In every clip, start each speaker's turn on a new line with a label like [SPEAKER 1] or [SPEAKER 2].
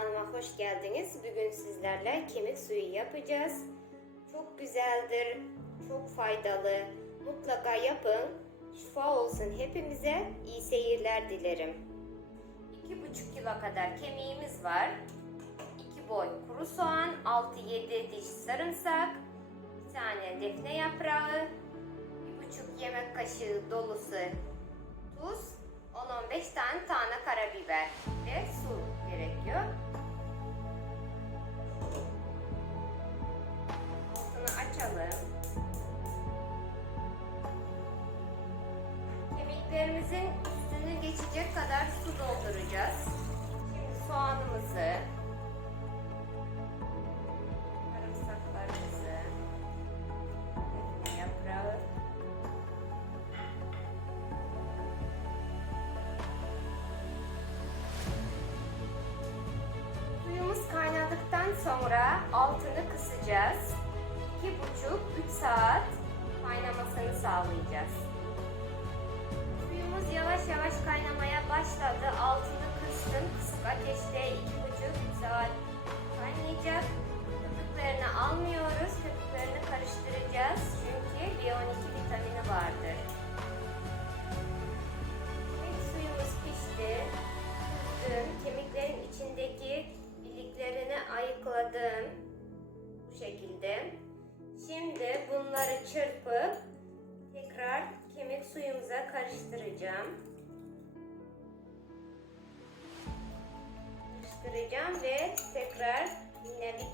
[SPEAKER 1] kanalıma hoş geldiniz. Bugün sizlerle kemik suyu yapacağız. Çok güzeldir, çok faydalı. Mutlaka yapın. Şifa olsun hepimize. İyi seyirler dilerim. 2,5 kilo kadar kemiğimiz var. 2 boy kuru soğan, 6-7 diş sarımsak, bir tane defne yaprağı, 1,5 yemek kaşığı dolusu tuz, 10-15 tane tane karabiber ve su gerekiyor. Şimdi soğanımızı, sarımsaklarımızı, yaprağı, Suyumuz kaynadıktan sonra altını kısacağız. 2,5-3 saat kaynamasını sağlayacağız. Suyumuz yavaş yavaş kaynamaya başladı. Altını kıstım. Kısık ateşte 2,5-3 saat kaynayacak. Köpüklerini almıyoruz. Köpüklerini karıştıracağız. Çünkü B12 vitamini vardır. Kemik suyumuz pişti. Süzdüm. Kemiklerin içindeki iliklerini ayıkladım. Bu şekilde. Şimdi bunları çırpıp tekrar kemik suyumuza karıştıracağım. Karıştıracağım ve tekrar yine bir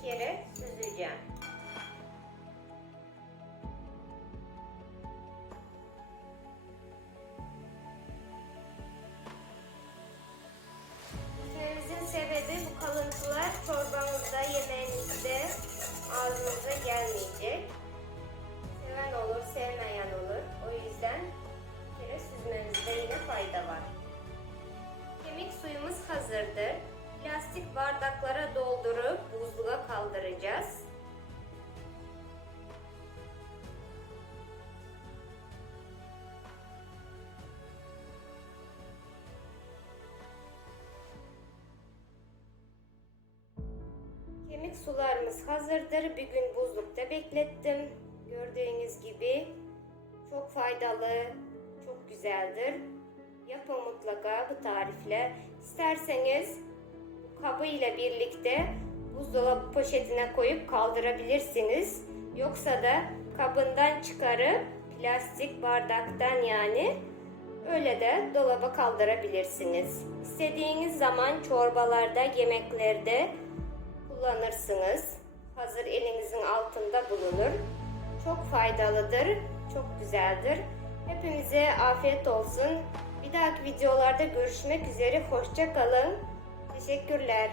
[SPEAKER 1] hazırdır. Plastik bardaklara doldurup buzluğa kaldıracağız. Kemik sularımız hazırdır. Bir gün buzlukta beklettim. Gördüğünüz gibi çok faydalı, çok güzeldir. Yapın mutlaka bu tarifle. İsterseniz kabı ile birlikte buzdolabı poşetine koyup kaldırabilirsiniz. Yoksa da kabından çıkarıp plastik bardaktan yani öyle de dolaba kaldırabilirsiniz. İstediğiniz zaman çorbalarda, yemeklerde kullanırsınız. Hazır elinizin altında bulunur. Çok faydalıdır, çok güzeldir. Hepimize afiyet olsun. Bir dahaki videolarda görüşmek üzere. Hoşça kalın. Teşekkürler.